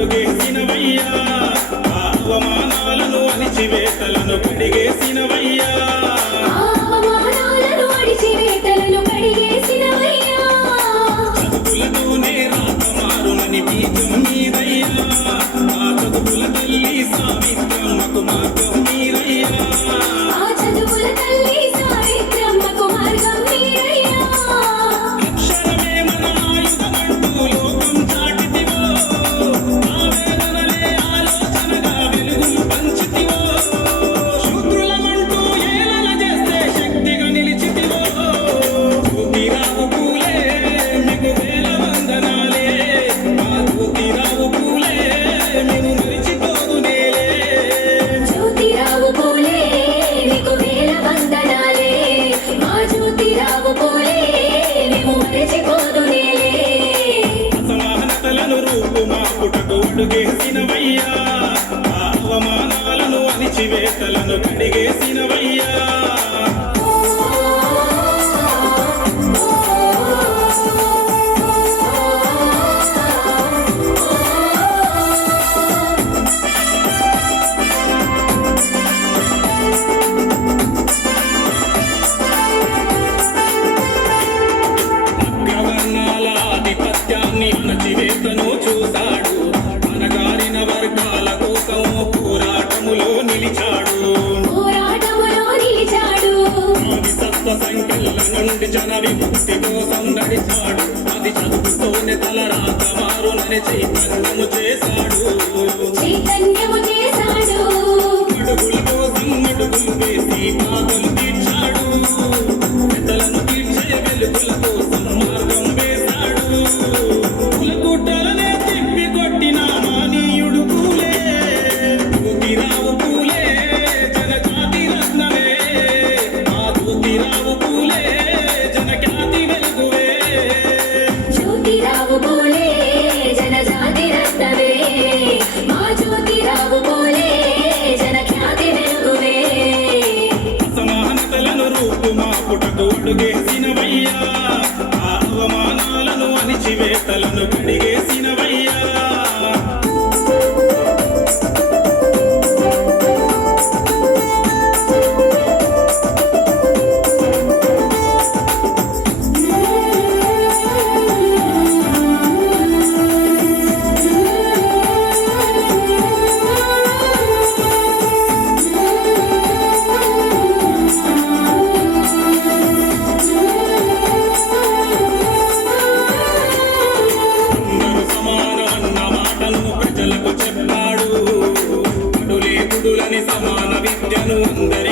అడుగేసినవయ్యా, ఆ అవమానాలను అణిచివేతలను కడిగేసినవయ్యా, చదువులతోనే రాత మారునని బీజం మీదయ్యా, ఆ చదువుల తల్లి సావిత్రమ్మకు మార్గం మీరయ్యా, అక్షరమే మన ఆయుధమంటూ లోకం చాటితివో, ఆవేదనలే ఆలోచనగా వెలుగులు పంచితివో, శూద్రులమంటూ ఏలన చేస్తే శక్తిగా నిలిచితివో, జ్యోతిరావు పూలే మీకు వేల వందనాలే, మా జ్యోతిరావు పూలే మేము మరిచిపోదు నేలే, జ్యోతిరావు పూలే నీకు వేల వందనాలే, మా జ్యోతిరావు పూలే మేము మరిచిపోదు నేలే. అసమానతలను రూపుమాపుటకు అడుగేసినవయ్యా, ఆ అవమానాలను అణిచివేతలను కడిగేసినవయ్యా, అగ్రవర్ణాల ఆధిపత్యాన్ని అణచివేతను చూశాడు, అనగారిన వర్గాల కోసం పోరాటములో నిలిచాడు, పోరాటములో నిలిచాడు, ఆది సత్వ సంఖ్యల నుండి జన విముక్తి కోసం నడిచాడు, అది చదువుతోనే తలరాత మారునని చైతన్యము చేశాడు, చైతన్యము చేశాడు, అడుగుల కోసం అడుగులు వేసి బాధలు తీర్చాడు, పెద్దలను తీర్చే వెలుగుల కోసం మార్గం వేశాడు, కులగుట్టలనే తిప్పి కొట్టిన మానీయుడు పూలే, జ్యోతిరావు పూలే జనజాతి రత్నమే, ఆ జ్యోతిరావు పూలే జనఖ్యాతి వెలుగువే, జ్యోతిరావు పూలే జనజాతి రత్నమే, మా జ్యోతిరావు పూలే జనఖ్యాతి వెలుగువే. అసమానతలను రూపుమాపుటకు అడుగేసినవయ్యా, ఆ అవమానాలను అణిచివేతలను కడిగేసినవయ్యా, అందరూ సమానమన్న మాటను ప్రజలకు చెప్పాడు, అడులే గుడులని సమాన విద్యను అందరి